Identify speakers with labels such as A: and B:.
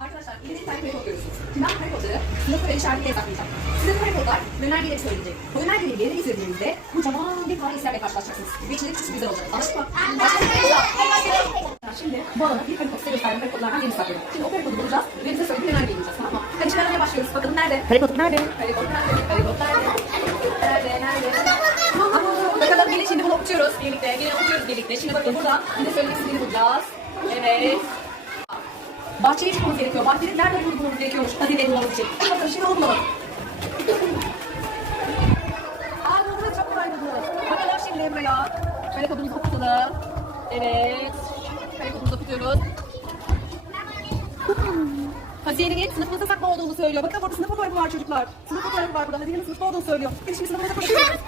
A: Arkadaşlar ileri tane Harry Potter görüyorsunuz. Şimdi ben Potter'ı sınıfı ve işaretli hesaplayacağım. Size bu Potter önergeleri söyleyecek. Bu önergeleri yerine getirdiğinizde kocaman bir tane eserle karşılaşacaksınız. Ve içindeki çok güzel olacak. Anlaştık mı? Başlayalım. Şimdi bu alana bir Harry Potter'ı gösterdim. Harry Potter'lardan birini saklıyorum. Şimdi o Harry Potter'ı bulacağız ve bize söylediği önergeyi bulacağız. Tamam mı? Hadi şimdi aramaya başlıyoruz. Bakalım nerede?
B: Harry Potter nerede?
A: Harry Potter nerede? Harry Potter nerede? Nerede? Nerede? Bakalım gelin şimdi bunu okuyoruz birlikte. Gelin okuyoruz birlikte. Şimdi bakın burada bir de söylemesini bulacağız. Evet. Bahçeye çıkmamız gerekiyor. Bahçenin nerede bulmamız gerekiyormuş. Hazineyi bulmamız için. Hadi bakalım şimdi onu bulalım. Aa bulduk çok kolay bulduk. Bakalım şimdi buraya. Böyle kodumuzu okutalım. Evet. Böyle kodumuzu okutuyoruz. Hazine'nin sınıfımızda saklı olduğunu söylüyor. Bakın burada sınıf fotoğrafı var çocuklar. Sınıf fotoğrafı var burada. Hazine'nin sınıfta olduğunu söylüyor. Biz şimdi sınıfımıza koşuyoruz.